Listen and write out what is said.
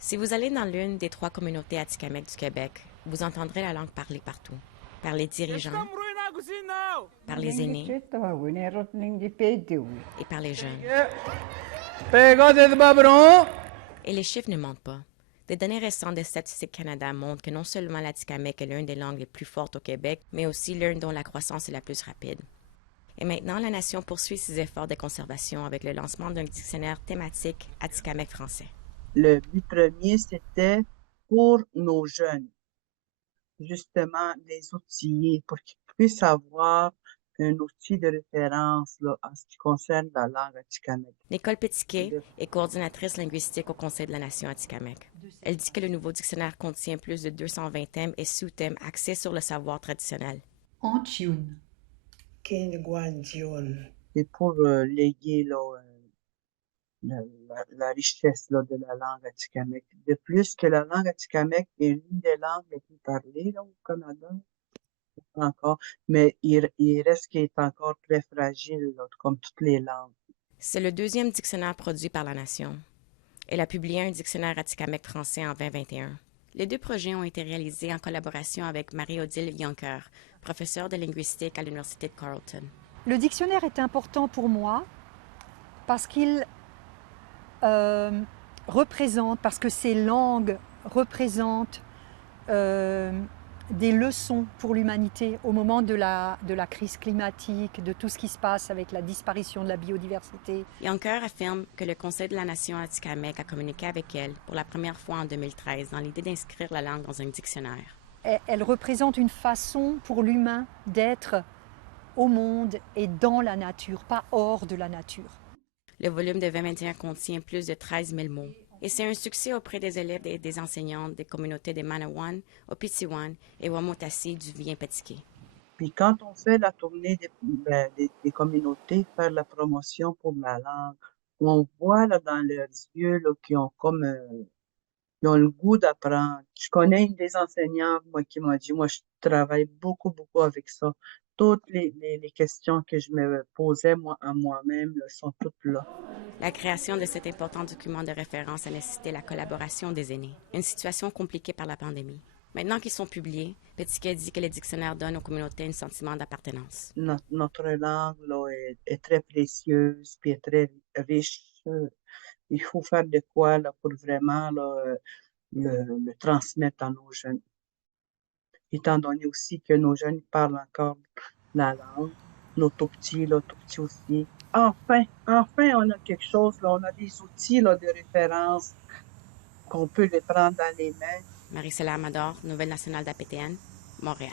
Si vous allez dans l'une des 3 communautés atikamekw du Québec, vous entendrez la langue parlée partout, par les dirigeants, par les aînés et par les jeunes. Et les chiffres ne mentent pas. Des données récentes de Statistique Canada montrent que non seulement l'atikamekw est l'une des langues les plus fortes au Québec, mais aussi l'une dont la croissance est la plus rapide. Et maintenant, la Nation poursuit ses efforts de conservation avec le lancement d'un dictionnaire thématique atikamekw français. Le but premier, c'était pour nos jeunes, justement, les outiller pour qu'ils puissent avoir un outil de référence là, en ce qui concerne la langue atikamekw. Nicole Petitquet est coordinatrice linguistique au Conseil de la Nation atikamekw. Elle dit que le nouveau dictionnaire contient plus de 220 thèmes et sous-thèmes axés sur le savoir traditionnel. C'est pour léguer là, la richesse là, de la langue atikamekw. De plus que la langue atikamekw est l'une des langues les plus parlées là, au Canada, encore, mais il reste qu'il est encore très fragile, là, comme toutes les langues. C'est le deuxième dictionnaire produit par la Nation. Elle a publié un dictionnaire atikamekw français en 2021. Les deux projets ont été réalisés en collaboration avec Marie-Odile Yonker, professeure de linguistique à l'Université de Carleton. Le dictionnaire est important pour moi parce qu'il représente, parce que ces langues représentent des leçons pour l'humanité au moment de la crise climatique, de tout ce qui se passe avec la disparition de la biodiversité. Yonker affirme que le Conseil de la Nation atikamekw a communiqué avec elle pour la première fois en 2013 dans l'idée d'inscrire la langue dans un dictionnaire. Elle représente une façon pour l'humain d'être au monde et dans la nature, pas hors de la nature. Le volume de 2021 contient plus de 13 000 mots. Et c'est un succès auprès des élèves et des enseignants des communautés de Manawan, Opitiwan et Wamotasi du Viens-Petitquet. Puis quand on fait la tournée des communautés, faire la promotion pour la langue, on voit là, dans leurs yeux là, qu'ils ont comme ils ont le goût d'apprendre. Je connais une des enseignantes, moi, qui m'a dit, moi, je travaille beaucoup, beaucoup avec ça. Toutes les questions que je me posais moi, à moi-même là, sont toutes là. La création de cet important document de référence a nécessité la collaboration des aînés, une situation compliquée par la pandémie. Maintenant qu'ils sont publiés, Petitquet dit que le dictionnaire donne aux communautés un sentiment d'appartenance. Notre langue là, est très précieuse, puis est très riche. Il faut faire de quoi là, pour vraiment là, le transmettre à nos jeunes. Étant donné aussi que nos jeunes parlent encore la langue, nos tout petits, là, tout petits aussi. Enfin, on a quelque chose, là, on a des outils là, de référence qu'on peut les prendre dans les mains. Marie-Céla Amador, Nouvelle nationale d'APTN, Montréal.